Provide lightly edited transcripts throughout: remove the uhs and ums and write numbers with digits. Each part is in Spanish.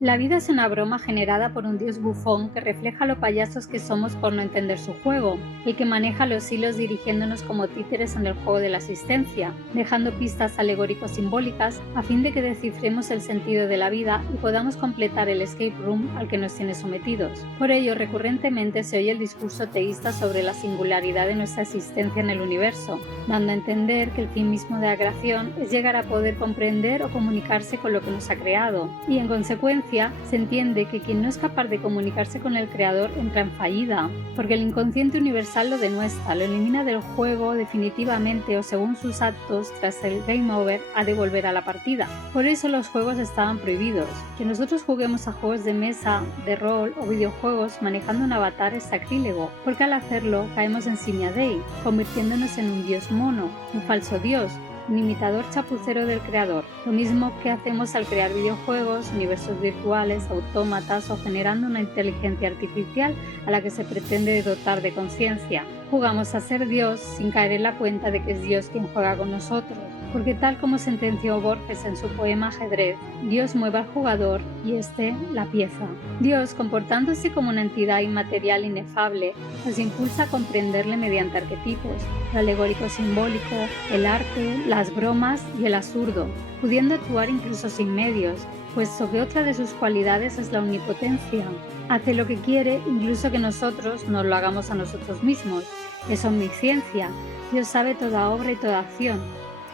La vida es una broma generada por un dios bufón que refleja lo payasos que somos por no entender su juego, el que maneja los hilos dirigiéndonos como títeres en el juego de la existencia, dejando pistas alegórico-simbólicas a fin de que descifremos el sentido de la vida y podamos completar el escape room al que nos tiene sometidos. Por ello, recurrentemente se oye el discurso teísta sobre la singularidad de nuestra existencia en el universo, dando a entender que el fin mismo de la creación es llegar a poder comprender o comunicarse con lo que nos ha creado, y en consecuencia se entiende que quien no es capaz de comunicarse con el creador entra en fallida, porque el inconsciente universal lo denuestra, lo elimina del juego definitivamente o según sus actos, tras el game over, ha de volver a la partida. Por eso los juegos estaban prohibidos. Que nosotros juguemos a juegos de mesa, de rol o videojuegos manejando un avatar es sacrílego, porque al hacerlo caemos en Simia Dei, convirtiéndonos en un dios mono, un falso dios, un imitador chapucero del creador, lo mismo que hacemos al crear videojuegos, universos virtuales, autómatas o generando una inteligencia artificial a la que se pretende dotar de conciencia. Jugamos a ser Dios sin caer en la cuenta de que es Dios quien juega con nosotros, porque tal como sentenció Borges en su poema Ajedrez, Dios mueve al jugador y éste la pieza. Dios, comportándose como una entidad inmaterial inefable, nos impulsa a comprenderle mediante arquetipos, lo alegórico simbólico, el arte, las bromas y el absurdo, pudiendo actuar incluso sin medios, puesto que otra de sus cualidades es la omnipotencia. Hace lo que quiere, incluso que nosotros no lo hagamos a nosotros mismos. Es omnisciencia. Dios sabe toda obra y toda acción,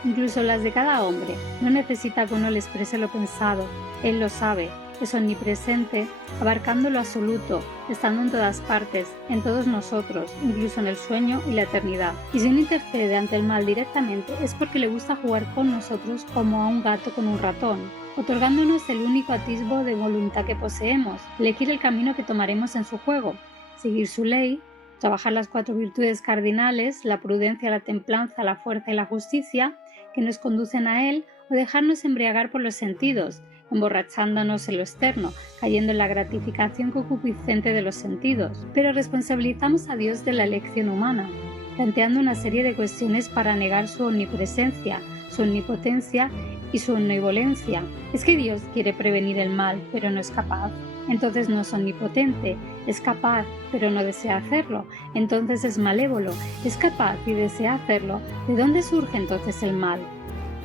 incluso las de cada hombre. No necesita que uno le exprese lo pensado. Él lo sabe. Es omnipresente, abarcando lo absoluto, estando en todas partes, en todos nosotros, incluso en el sueño y la eternidad. Y si uno intercede ante el mal directamente es porque le gusta jugar con nosotros como a un gato con un ratón, otorgándonos el único atisbo de voluntad que poseemos, elegir el camino que tomaremos en su juego, seguir su ley, trabajar las 4 virtudes cardinales, la prudencia, la templanza, la fuerza y la justicia, que nos conducen a él, o dejarnos embriagar por los sentidos, emborrachándonos en lo externo, cayendo en la gratificación concupiscente de los sentidos. Pero responsabilizamos a Dios de la elección humana, planteando una serie de cuestiones para negar su omnipresencia, su omnipotencia y su omnivolencia. ¿Es que Dios quiere prevenir el mal, pero no es capaz? Entonces no es omnipotente. Es capaz, pero no desea hacerlo. Entonces es malévolo. Es capaz y desea hacerlo. ¿De dónde surge entonces el mal?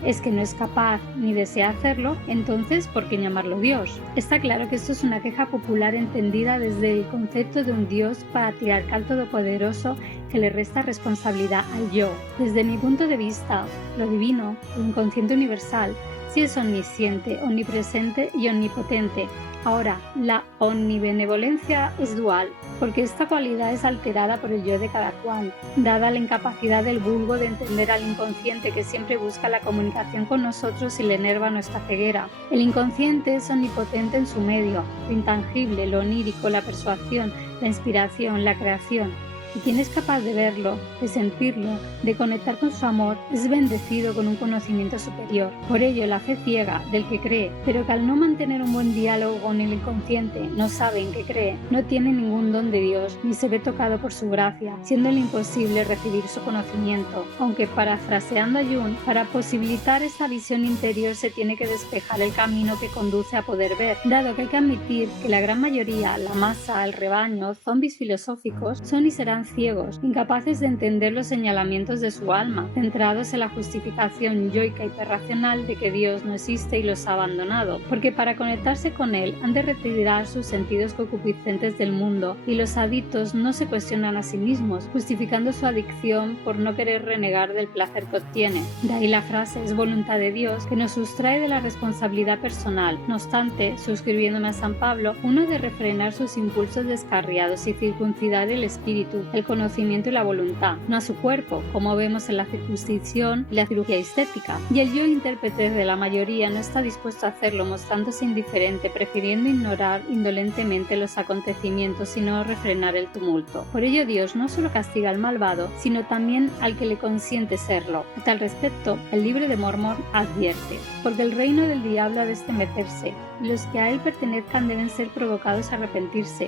Es que no es capaz ni desea hacerlo, entonces ¿por qué llamarlo Dios? Está claro que esto es una queja popular entendida desde el concepto de un Dios patriarcal todopoderoso que le resta responsabilidad al yo. Desde mi punto de vista, lo divino, el inconsciente universal, sí es omnisciente, omnipresente y omnipotente. Ahora, la omnibenevolencia es dual, porque esta cualidad es alterada por el yo de cada cual, dada la incapacidad del vulgo de entender al inconsciente que siempre busca la comunicación con nosotros y le enerva nuestra ceguera. El inconsciente es omnipotente en su medio, lo intangible, lo onírico, la persuasión, la inspiración, la creación. Y quien es capaz de verlo, de sentirlo, de conectar con su amor, es bendecido con un conocimiento superior. Por ello, la fe ciega del que cree, pero que al no mantener un buen diálogo con el inconsciente, no sabe en qué cree, no tiene ningún don de Dios, ni se ve tocado por su gracia, siéndole imposible recibir su conocimiento. Aunque, parafraseando a Jung, para posibilitar esta visión interior se tiene que despejar el camino que conduce a poder ver, dado que hay que admitir que la gran mayoría, la masa, el rebaño, zombis filosóficos, son y serán ciegos, incapaces de entender los señalamientos de su alma, centrados en la justificación yoica hiperracional de que Dios no existe y los ha abandonado, porque para conectarse con él han de retirar sus sentidos concupiscentes del mundo, y los adictos no se cuestionan a sí mismos, justificando su adicción por no querer renegar del placer que obtiene. De ahí la frase es voluntad de Dios, que nos sustrae de la responsabilidad personal. No obstante, suscribiéndome a San Pablo, uno de refrenar sus impulsos descarriados y circuncidar el espíritu, el conocimiento y la voluntad, no a su cuerpo, como vemos en la circuncisión y la cirugía estética. Y el yo intérprete de la mayoría no está dispuesto a hacerlo, mostrándose indiferente, prefiriendo ignorar indolentemente los acontecimientos y no refrenar el tumulto. Por ello Dios no solo castiga al malvado, sino también al que le consiente serlo. A tal respecto, el libro de Mormón advierte: porque el reino del diablo ha de estremecerse, y los que a él pertenezcan deben ser provocados a arrepentirse.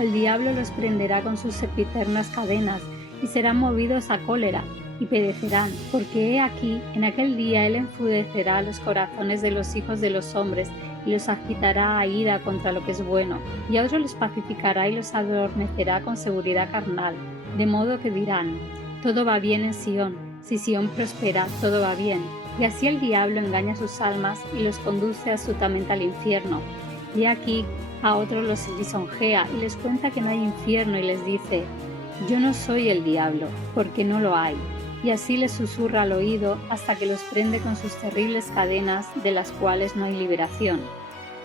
El diablo los prenderá con sus sempiternas cadenas, y serán movidos a cólera, y perecerán, porque he aquí, en aquel día él enfurecerá los corazones de los hijos de los hombres, y los agitará a ira contra lo que es bueno, y a otros los pacificará y los adormecerá con seguridad carnal, de modo que dirán: todo va bien en Sión, si Sión prospera, todo va bien. Y así el diablo engaña sus almas y los conduce astutamente al infierno. Y aquí a otros los lisonjea y les cuenta que no hay infierno y les dice: yo no soy el diablo, porque no lo hay. Y así les susurra al oído hasta que los prende con sus terribles cadenas de las cuales no hay liberación.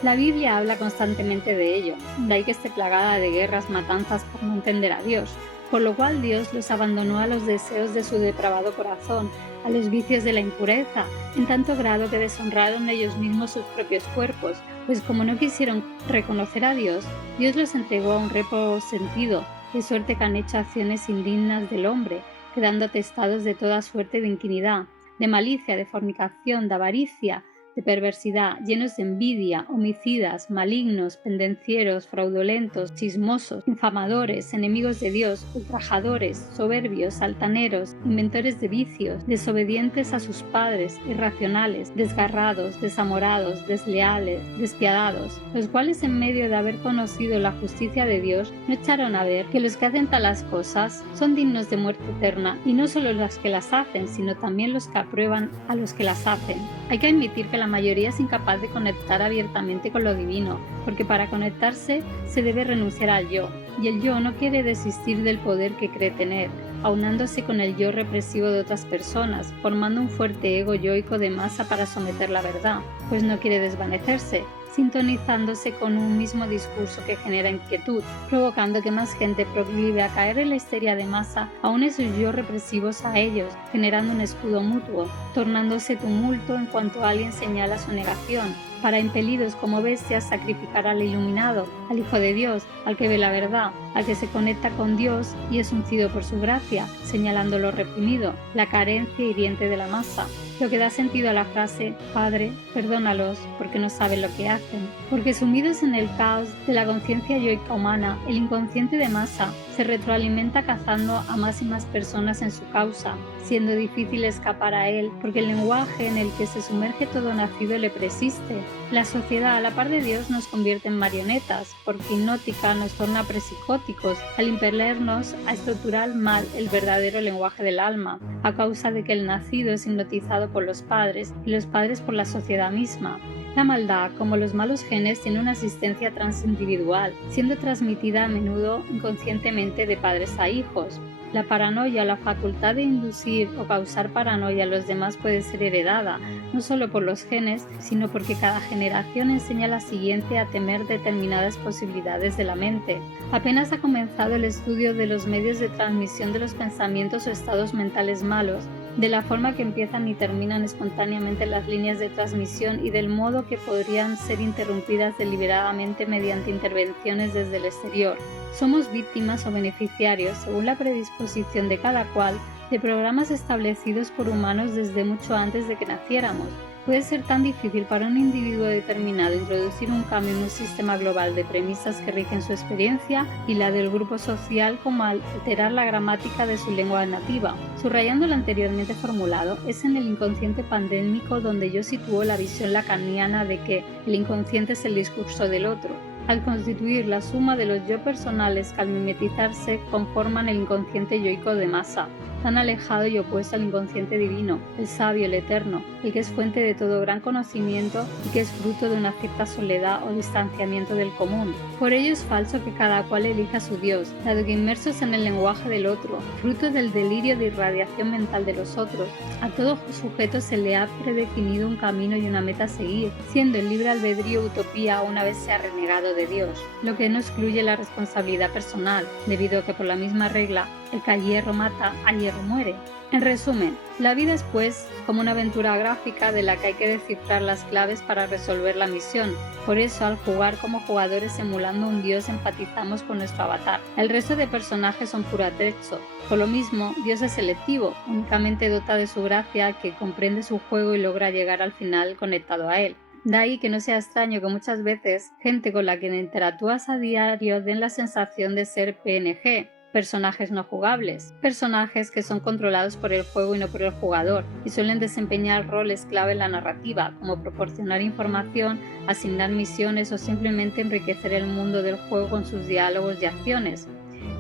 La Biblia habla constantemente de ello, de ahí que esté plagada de guerras, matanzas por no entender a Dios, por lo cual Dios los abandonó a los deseos de su depravado corazón, a los vicios de la impureza, en tanto grado que deshonraron ellos mismos sus propios cuerpos, pues como no quisieron reconocer a Dios, Dios los entregó a un réprobo sentido, de suerte que han hecho acciones indignas del hombre, quedando atestados de toda suerte de iniquidad, de malicia, de fornicación, de avaricia, de perversidad, llenos de envidia, homicidas, malignos, pendencieros, fraudulentos, chismosos, infamadores, enemigos de Dios, ultrajadores, soberbios, altaneros, inventores de vicios, desobedientes a sus padres, irracionales, desgarrados, desamorados, desleales, despiadados, los cuales en medio de haber conocido la justicia de Dios, no echaron a ver que los que hacen talas cosas son dignos de muerte eterna, y no solo los que las hacen, sino también los que aprueban a los que las hacen. Hay que admitir que la mayoría es incapaz de conectar abiertamente con lo divino, porque para conectarse se debe renunciar al yo, y el yo no quiere desistir del poder que cree tener, aunándose con el yo represivo de otras personas, formando un fuerte ego yoico de masa para someter la verdad, pues no quiere desvanecerse, sintonizándose con un mismo discurso que genera inquietud, provocando que más gente proclive a caer en la histeria de masa aúne sus yo represivos a ellos, generando un escudo mutuo, tornándose tumulto en cuanto alguien señala su negación, para impelidos como bestias sacrificar al iluminado, al Hijo de Dios, al que ve la verdad, al que se conecta con Dios y es uncido por su gracia, señalando lo reprimido, la carencia hiriente de la masa. Lo que da sentido a la frase: Padre, perdónalos porque no saben lo que hacen. Porque sumidos en el caos de la conciencia yoica humana, el inconsciente de masa se retroalimenta cazando a más y más personas en su causa, siendo difícil escapar a él, porque el lenguaje en el que se sumerge todo nacido le persiste. La sociedad, a la par de Dios, nos convierte en marionetas, porque hipnótica nos torna presicóticos, al impelernos a estructurar mal el verdadero lenguaje del alma, a causa de que el nacido es hipnotizado por los padres y los padres por la sociedad misma. La maldad, como los malos genes, tiene una asistencia transindividual, siendo transmitida a menudo inconscientemente de padres a hijos. La paranoia, la facultad de inducir o causar paranoia a los demás puede ser heredada, no solo por los genes, sino porque cada generación enseña a la siguiente a temer determinadas posibilidades de la mente. Apenas ha comenzado el estudio de los medios de transmisión de los pensamientos o estados mentales malos, de la forma que empiezan y terminan espontáneamente las líneas de transmisión y del modo que podrían ser interrumpidas deliberadamente mediante intervenciones desde el exterior. Somos víctimas o beneficiarios, según la predisposición de cada cual, de programas establecidos por humanos desde mucho antes de que naciéramos. Puede ser tan difícil para un individuo determinado introducir un cambio en un sistema global de premisas que rigen su experiencia y la del grupo social como alterar la gramática de su lengua nativa. Subrayando lo anteriormente formulado, es en el inconsciente pandémico donde yo sitúo la visión lacaniana de que el inconsciente es el discurso del otro. Al constituir la suma de los yo personales que al mimetizarse conforman el inconsciente yoico de masa, tan alejado y opuesto al inconsciente divino, el sabio, el eterno, el que es fuente de todo gran conocimiento y que es fruto de una cierta soledad o distanciamiento del común. Por ello es falso que cada cual elija a su Dios, dado que inmersos en el lenguaje del otro, fruto del delirio de irradiación mental de los otros, a todo sujeto se le ha predefinido un camino y una meta a seguir, siendo el libre albedrío utopía una vez se ha renegado de Dios, lo que no excluye la responsabilidad personal, debido a que por la misma regla, el que a hierro mata, a hierro muere. En resumen, la vida es pues como una aventura gráfica de la que hay que descifrar las claves para resolver la misión. Por eso, al jugar como jugadores emulando un dios, empatizamos con nuestro avatar. El resto de personajes son puro atrecho. Por lo mismo, Dios es selectivo, únicamente dota de su gracia que comprende su juego y logra llegar al final conectado a él. De ahí que no sea extraño que muchas veces gente con la que interactúas a diario den la sensación de ser PNG, Personajes no jugables, personajes que son controlados por el juego y no por el jugador, y suelen desempeñar roles clave en la narrativa, como proporcionar información, asignar misiones o simplemente enriquecer el mundo del juego con sus diálogos y acciones,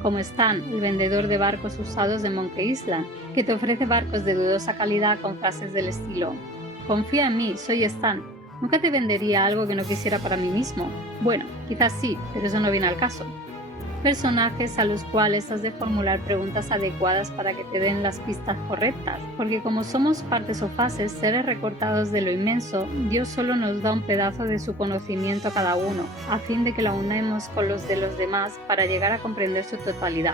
como Stan, el vendedor de barcos usados de Monkey Island, que te ofrece barcos de dudosa calidad con frases del estilo: "Confía en mí, soy Stan. Nunca te vendería algo que no quisiera para mí mismo". Bueno, quizás sí, pero eso no viene al caso. Personajes a los cuales has de formular preguntas adecuadas para que te den las pistas correctas, porque como somos partes o fases, seres recortados de lo inmenso, Dios solo nos da un pedazo de su conocimiento a cada uno, a fin de que lo unamos con los de los demás para llegar a comprender su totalidad.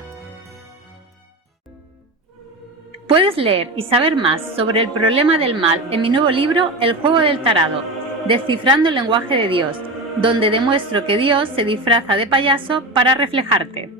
Puedes leer y saber más sobre el problema del mal en mi nuevo libro El juego del tarado, Descifrando el lenguaje de Dios, donde demuestro que Dios se disfraza de payaso para reflejarte.